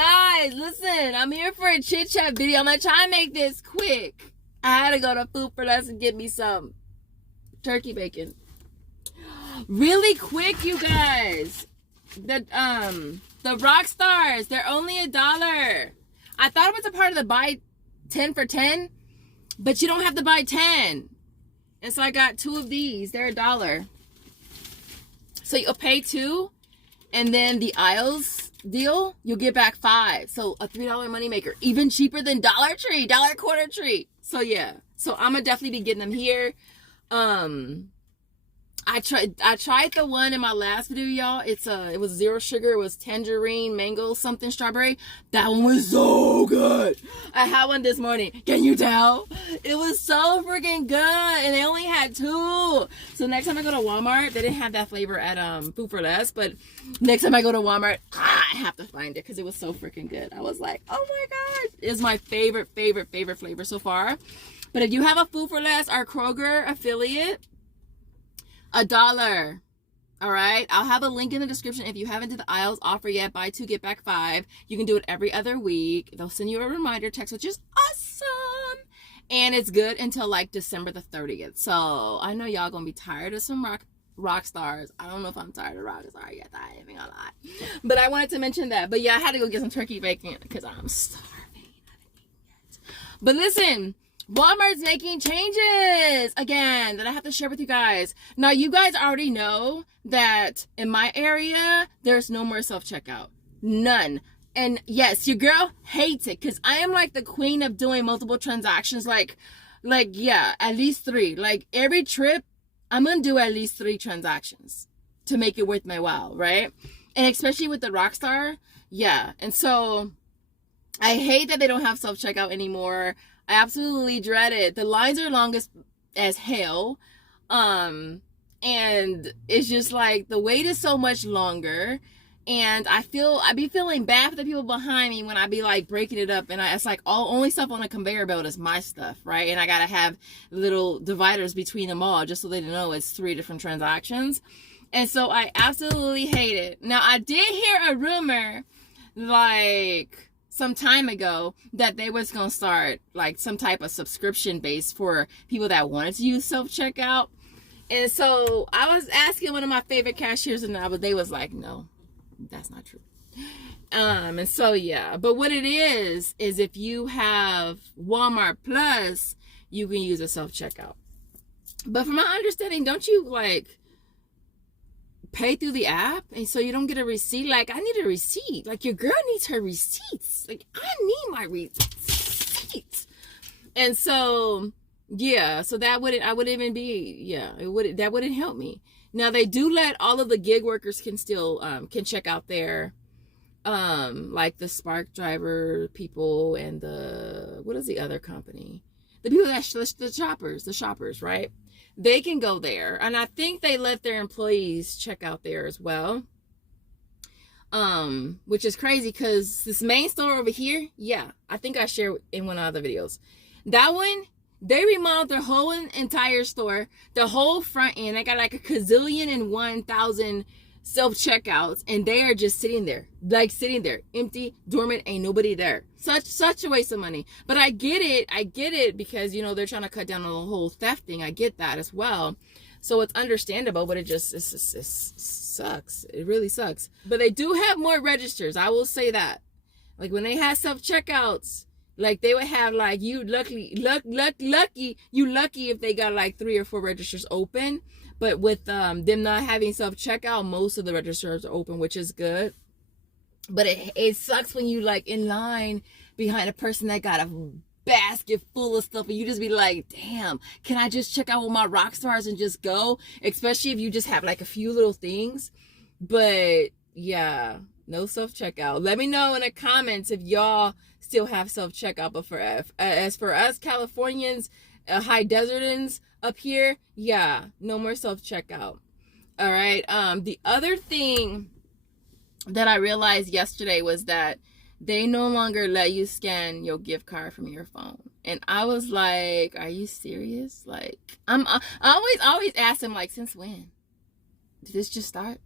guys, listen, I'm here for a chit chat video. I'm gonna try and make this quick. I had to go to Food for Less and get me some turkey bacon. Really quick, you guys. The rock stars, they're only $1. I thought it was a part of the buy 10 for 10, but you don't have to buy 10. And so I got 2 of these. They're $1. So you'll pay 2, and then the aisles deal, you'll get back 5. So a $3 moneymaker, even cheaper than Dollar Tree, $1 quarter tree. So yeah, so I'm gonna definitely be getting them here. I tried the one in my last video, y'all. It was 0 sugar. It was tangerine, mango, something, strawberry. That one was so good. I had one this morning. Can you tell? It was so freaking good, and they only had 2. So next time I go to Walmart, they didn't have that flavor at Food for Less, but next time I go to Walmart, I have to find it because it was so freaking good. I was like, oh my gosh, it's my favorite flavor so far. But if you have a Food for Less or Kroger affiliate, $1. All right, I'll have a link in the description. If you haven't did the aisles offer yet, buy 2 get back 5. You can do it every other week. They'll send you a reminder text, which is awesome, and it's good until like December the 30th. So I know y'all gonna be tired of some rock stars. I don't know if I'm tired of rock stars yet. I ain't gonna lie, but I wanted to mention that. But yeah, I had to go get some turkey bacon because I'm starving. I haven't eaten yet. But listen, Walmart's making changes again that I have to share with you guys. Now, you guys already know that in my area, there's no more self-checkout. None. And yes, your girl hates it because I am like the queen of doing multiple transactions. Like, yeah, at least 3. Like every trip, I'm going to do at least 3 transactions to make it worth my while, right? And especially with the Rockstar, yeah. And so I hate that they don't have self-checkout anymore. I absolutely dread it. The lines are long as hell. And it's just like the wait is so much longer. And I be feeling bad for the people behind me when I be like breaking it up. And it's like only stuff on a conveyor belt is my stuff, right? And I got to have little dividers between them all just so they know it's 3 different transactions. And so I absolutely hate it. Now, I did hear a rumor like some time ago that they was gonna start like some type of subscription base for people that wanted to use self-checkout. And so I was asking one of my favorite cashiers, and they was like, no, that's not true. And so yeah, but what it is if you have Walmart Plus, you can use a self-checkout. But from my understanding, don't you like pay through the app, and so you don't get a receipt? Like, I need a receipt. Like, your girl needs her receipts. Like, I need my receipts. And so yeah, so that wouldn't that wouldn't help me. Now, they do let all of the gig workers can still can check out there, like the Spark driver people and what is the other company, the people that the shoppers, right? They can go there, and I think they let their employees check out there as well, which is crazy because this main store over here, yeah, I think I shared in one of the other videos, that one, they remodeled their whole entire store, the whole front end. They got like 1,000,001,000 self-checkouts, and they are just sitting there empty, dormant, ain't nobody there. Such a waste of money. But I get it because, you know, they're trying to cut down on the whole theft thing. I get that as well, so it's understandable, but it sucks. It really sucks. But they do have more registers, I will say that. Like, when they had self-checkouts, like, they would have like, you lucky if they got like 3 or 4 registers open. But with them not having self-checkout, most of the registers are open, which is good. But it sucks when you like in line behind a person that got a basket full of stuff, and you just be like, damn, can I just check out with my rock stars and just go? Especially if you just have like a few little things. But yeah, no self-checkout. Let me know in the comments if y'all still have self-checkout. But as for us Californians, high desertans up here, yeah, no more self-checkout. All right. The other thing that I realized yesterday was that they no longer let you scan your gift card from your phone. And I was like, are you serious? Like, I always ask them, like, since when did this just start?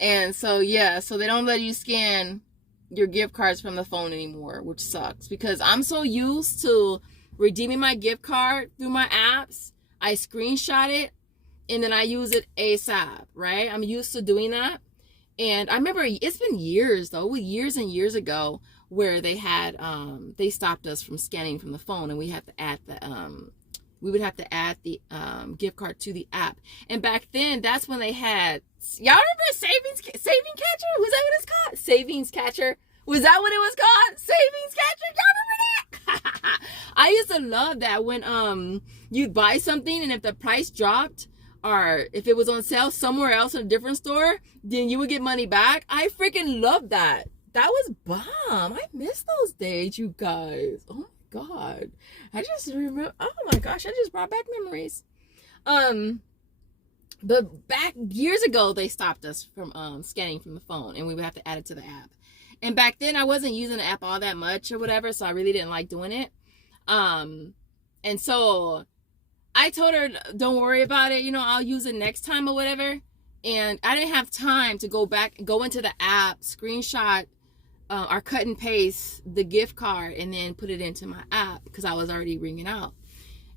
And so yeah, so they don't let you scan your gift cards from the phone anymore, which sucks because I'm so used to redeeming my gift card through my apps. I screenshot it and then I use it ASAP, right? I'm used to doing that. And I remember it's been years though, years and years ago, where they had they stopped us from scanning from the phone, and we had to add the we would have to add the gift card to the app. And back then, that's when they had, y'all remember Savings Catcher? Was that what it's called? Savings Catcher. Was that what it was called? Savings Catcher. Y'all remember that? I used to love that when you'd buy something and if the price dropped, or if it was on sale somewhere else in a different store, then you would get money back. I freaking loved that. That was bomb. I miss those days, you guys. Oh my God. I just remember, oh my gosh, I just brought back memories. But back years ago, they stopped us from scanning from the phone, and we would have to add it to the app. And back then, I wasn't using the app all that much or whatever, so I really didn't like doing it. And so I told her, don't worry about it. I'll use it next time or whatever. And I didn't have time to go into the app, screenshot or cut and paste the gift card and then put it into my app because I was already ringing out.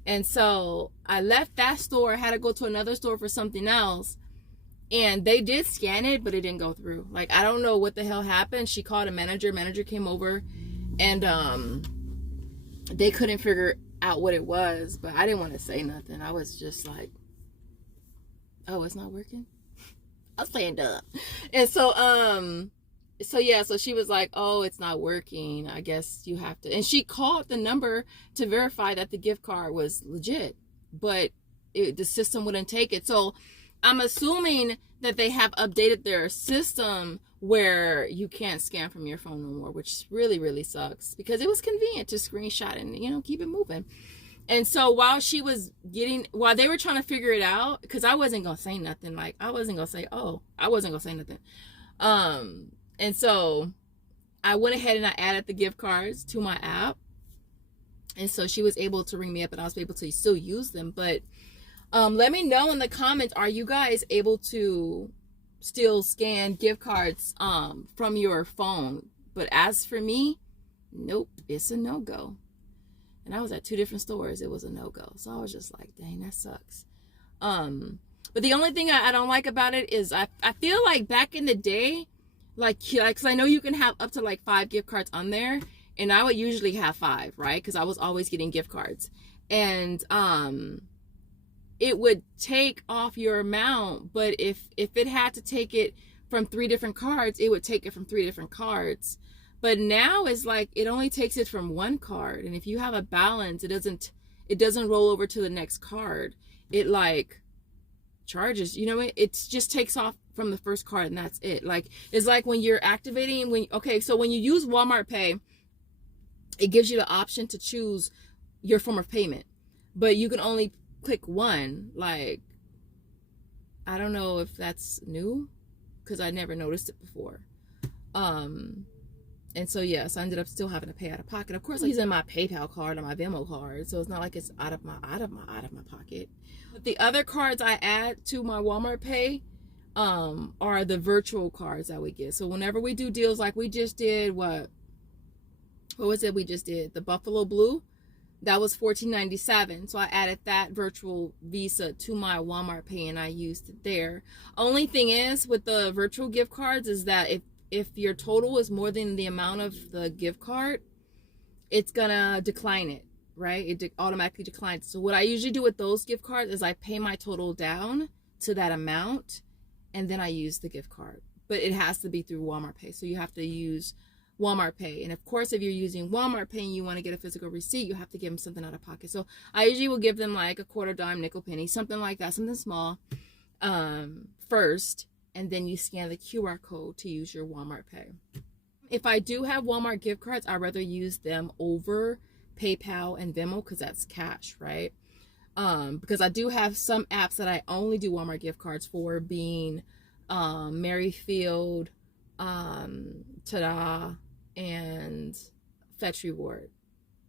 And so I left that store, had to go to another store for something else. And they did scan it, but it didn't go through. Like, I don't know what the hell happened. She called a manager. Manager came over and they couldn't figure out what it was, but I didn't want to say nothing. I was just like, oh, it's not working. I was playing dumb. And so she was like, oh, it's not working. I guess you have to. And she called the number to verify that the gift card was legit, but the system wouldn't take it. So I'm assuming that they have updated their system where you can't scan from your phone no more, which really, really sucks because it was convenient to screenshot and, keep it moving. And so while they were trying to figure it out, because I wasn't going to say nothing. Like, I wasn't going to say nothing. And so I went ahead and I added the gift cards to my app. And so she was able to ring me up and I was able to still use them. But let me know in the comments, are you guys able to still scan gift cards from your phone? But as for me, nope, it's a no-go. And I was at 2 different stores. It was a no-go. So I was just like, dang, that sucks. But the only thing I don't like about it is I feel like back in the day, like, because I know you can have up to like 5 gift cards on there. And I would usually have 5, right? Because I was always getting gift cards. And it would take off your amount. But if it had to take it from 3 different cards, it would take it from 3 different cards. But now it's like it only takes it from 1 card. And if you have a balance, it doesn't roll over to the next card. It like charges, it just takes off from the first card and that's it. Like, it's like when you're activating, so when you use Walmart Pay, it gives you the option to choose your form of payment, but you can only click one. Like, I don't know if that's new because I never noticed it before. And so, yes, I ended up still having to pay out of pocket. Of course, I'm using my PayPal card or my Venmo card, so it's not like it's out of my pocket. But the other cards I add to my Walmart Pay are the virtual cards that we get. So whenever we do deals, like we just did, what was it? We just did the Buffalo Blue. That was $14.97. So I added that virtual Visa to my Walmart Pay and I used it there. Only thing is with the virtual gift cards is that if your total is more than the amount of the gift card, it's gonna decline it, right? It automatically declines. So what I usually do with those gift cards is I pay my total down to that amount and then I use the gift card. But it has to be through Walmart Pay. So you have to use Walmart Pay. And of course, if you're using Walmart Pay and you want to get a physical receipt, you have to give them something out of pocket. So I usually will give them like a quarter dime, nickel, penny, something like that, something small first. And then you scan the QR code to use your Walmart Pay. If I do have Walmart gift cards, I'd rather use them over PayPal and Venmo because that's cash, right? Because I do have some apps that I only do Walmart gift cards for, being Merryfield, Tada, and Fetch Reward.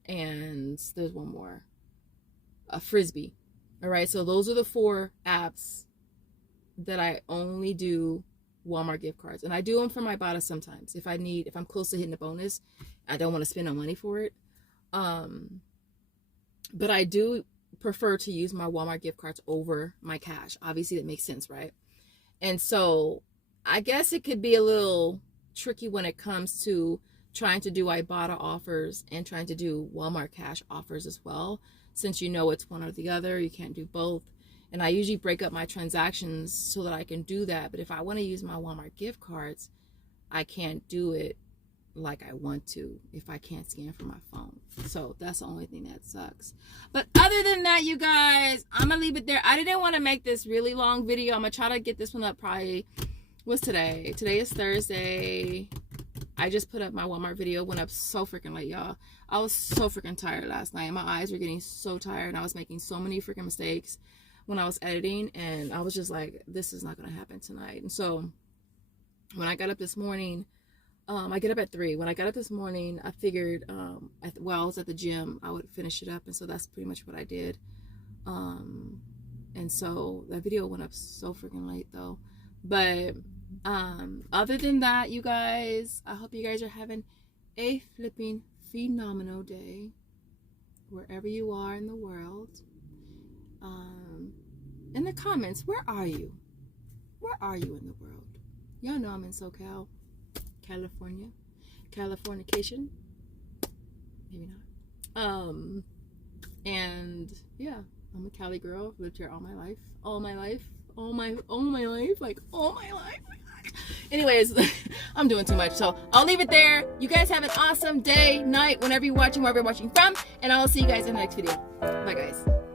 And there's one more, Frisbee. All right, so those are the 4 apps that I only do Walmart gift cards, and I do them for my Ibotta sometimes if I'm close to hitting the bonus, I don't want to spend no money for it. But I do prefer to use my Walmart gift cards over my cash. Obviously, that makes sense, right? And so I guess it could be a little tricky when it comes to trying to do Ibotta offers and trying to do Walmart cash offers as well, since it's one or the other. You can't do both. And I usually break up my transactions so that I can do that. But if I want to use my Walmart gift cards, I can't do it like I want to if I can't scan from my phone. So that's the only thing that sucks. But other than that, you guys, I'm gonna leave it there. I didn't want to make this really long video. I'm gonna try to get this one up probably, what's today? Today is Thursday. I just put up my Walmart video. Went up so freaking late, y'all. I was so freaking tired last night. My eyes were getting so tired, and I was making so many freaking mistakes when I was editing, and I was just like, this is not gonna happen tonight. And so when I got up this morning, I get up at 3. When I got up this morning, I figured while I was at the gym, I would finish it up. And so that's pretty much what I did. And so that video went up so freaking late though. But other than that, you guys, I hope you guys are having a flipping phenomenal day wherever you are in the world. In the comments, where are you? Where are you in the world? Y'all know I'm in SoCal. California, Californication, maybe not. And yeah, I'm a Cali girl. I've lived here all my life. Anyways, I'm doing too much, so I'll leave it there. You guys have an awesome day, night, whenever you're watching, wherever you're watching from, and I'll see you guys in the next video. Bye, guys.